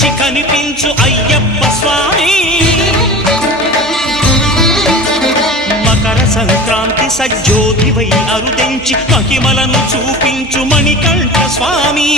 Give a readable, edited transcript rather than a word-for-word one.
మించి కనిపించు అయ్యప్ప స్వామి మకర సంక్రాంతి సజ్జోతివై అరుదెంచి మహిమలను చూపించు మణికంఠ స్వామి